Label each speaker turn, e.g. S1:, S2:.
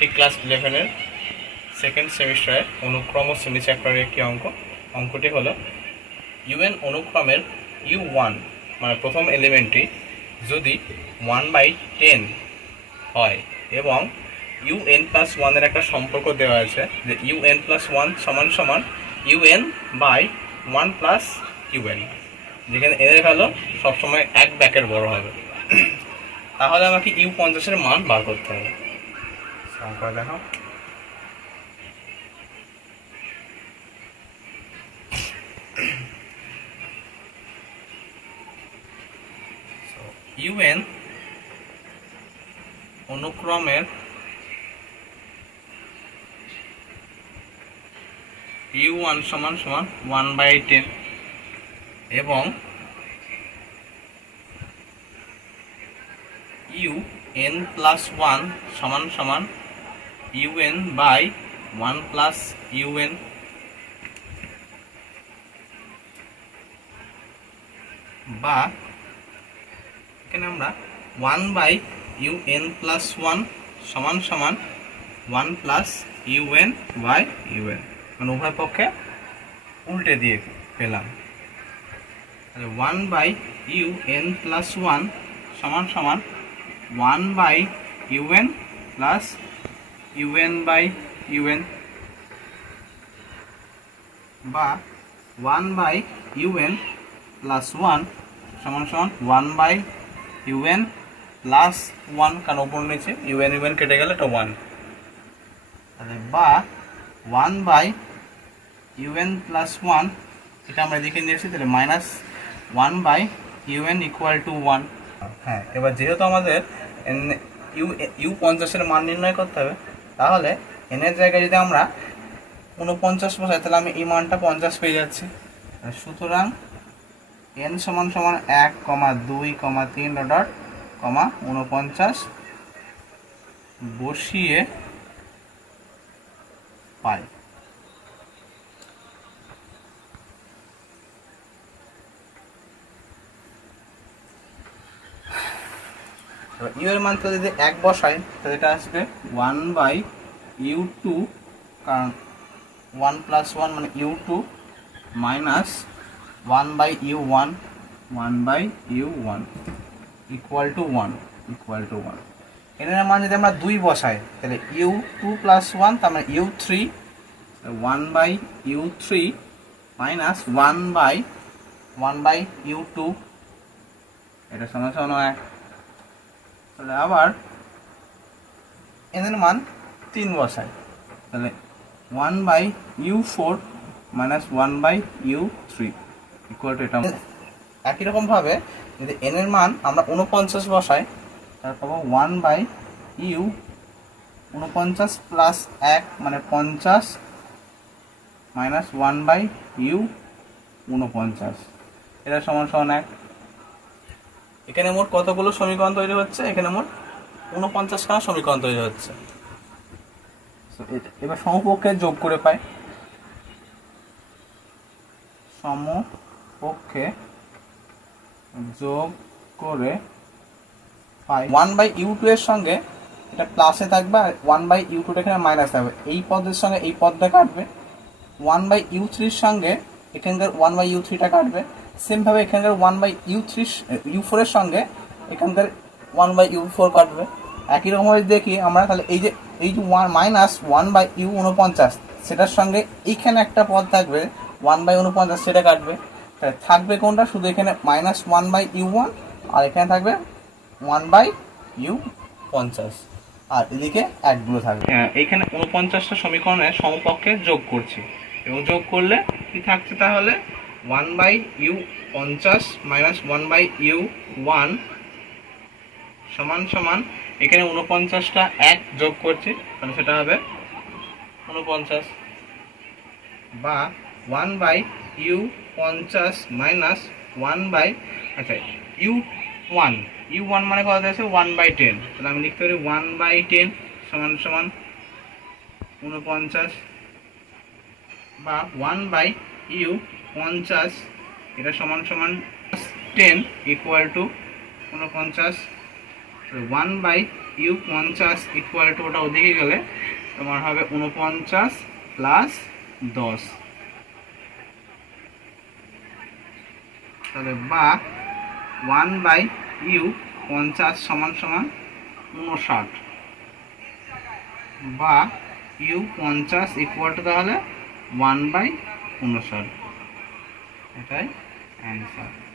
S1: এটি ক্লাস ইলেভেনের সেকেন্ড সেমিস্টারের অনুক্রম ও শ্রেণি চ্যাপ্টারের একটি অঙ্ক। অঙ্কটি হলো ইউএন অনুক্রমের ইউ ওয়ান মানে প্রথম এলিমেন্টটি যদি ওয়ান বাই টেন হয় এবং ইউএন প্লাস ওয়ানের একটা সম্পর্ক দেওয়া আছে যে ইউএন প্লাস ওয়ান সমান সমান UN by one plus UN যেখানে এর ভ্যালু সবসময় এক ব্যাকের বড় হবে। তাহলে আমাকে ইউ পঞ্চাশের মান বার করতে হবে। অঙ্কটা দেখো ইউএন অনুক্রমের ইউ ওয়ান সমান সমান ওয়ান বাই টেন এবং ইউ এন প্লাস ওয়ান সমান সমান UN by one plus UN. বা এখানে আমরা one by UN plus one সমান সমান one plus UN by UN. মানে উভয় পক্ষে উল্টে দিয়ে পেলাম। তাহলে one by U N plus one সমান সমান one by UN plus UN by UN বা one by UN plus one সমান সমান one by UN plus one কারণ ওপর নিচে ইউএন ইউএন কেটে গেলে এটা ওয়ান। তাহলে বা one by UN plus one, এটা আমরা এদিকে নিয়ে এসেছি তাহলে minus one by UN equal to one. হ্যাঁ এবার যেহেতু আমাদের ইউ ইউ পঞ্চাশের মান নির্ণয় করতে হবে তাহলে এনের জায়গায় যদি আমরা উনপঞ্চাশ বসাই, তাহলে আমি এই মানটা পঞ্চাশ পেয়ে যাচ্ছি। সুতরাং এন সমান সমান এক কমা দুই কমা তিন ডট কমা উনপঞ্চাশ বসিয়ে পাই। এবার ইউ মান যদি এক বসাই, তাহলে এটা আসবে ওয়ান বাই ইউ টু কারণ ওয়ান প্লাস ওয়ান মানে U two minus one by U one one by U one equal to one equal to ওয়ানের মান যদি আমরা দুই বসাই, তাহলে ইউ টু প্লাস ওয়ান তার মানে U three one by U three minus one by one by U two এটা সমান সমান এক তাহলে আবার এদের মান তিন বসাই। তাহলে one by U four minus one by U three equal to এটা একই রকমভাবে যদি এন এর মান আমরা উনপঞ্চাশ বসাই, তাহলে পাবো ওয়ান বাই ইউ উনপঞ্চাশ প্লাস এক মানে পঞ্চাশ মাইনাস ওয়ান বাই ইউ উনপঞ্চাশ এটা সমান সমান এক। এখানে মোট কতগুলো সমীকরণ তৈরি হচ্ছে? এখানে মোট উনপঞ্চাশখানা সমীকরণ তৈরি হচ্ছে। এবার সমপক্ষে যোগ করে পাই। সমপক্ষে যোগ করে পাই। ওয়ান বাই ইউ টু এর সঙ্গে এটা প্লাসে থাকবে আর ওয়ান বাই ইউ টুটা এখানে মাইনাস থাকবে। এই পদের সঙ্গে এই পদটা কাটবে। ওয়ান বাই ইউ থ্রির সঙ্গে এখানকার ওয়ান বাই ইউ থ্রিটা কাটবে। সেমভাবে এখানকার one by U three U ফোরের সঙ্গে এখানকার ওয়ান বাই ইউ ফোর কাটবে। একই রকমভাবে দেখি আমরা তাহলে এই যে এই যে one minus one by U উনপঞ্চাশ সেটার সঙ্গে এইখানে একটা পদ থাকবে ওয়ান বাই উনপঞ্চাশ সেটা কাটবে। তাহলে থাকবে কোনটা? শুধু এখানে minus one by U one আর এখানে থাকবে ওয়ান বাই ইউ পঞ্চাশ। আর এদিকে একগুলো থাকবে। হ্যাঁ এইখানে উনপঞ্চাশটা সমীকরণের সমপক্ষে যোগ করছি। এবং যোগ করলে কি থাকছে তাহলে? ওয়ান বাই ইউ পঞ্চাশ minus one by U one সমান সমান এখানে উনপঞ্চাশটা এক যোগ করছি, তাহলে সেটা হবে উনপঞ্চাশ বা ওয়ান বাই ইউ পঞ্চাশ মাইনাস ওয়ান বাই আচ্ছা ইউ ওয়ান ইউ ওয়ান মানে কত আছে ওয়ান বাই টেন তাহলে আমি লিখতে পারি ওয়ান বাই টেন সমান সমান উনপঞ্চাশ বা ওয়ান বাই ইউ পঞ্চাশ, এটা সমান সমান টেন ইকুয়াল টু উনপঞ্চাশ ওয়ান বাই ইউ পঞ্চাশ ইকুয়াল টু ওটা ওদিকে গেলে তোমার হবে উনপঞ্চাশ প্লাস দশ। তাহলে বা ওয়ান বাই ইউ পঞ্চাশ সমান সমান উনষাট বা ইউ পঞ্চাশ ইকুয়াল টু তাহলে ওয়ান বাই উনষাট okay? And so,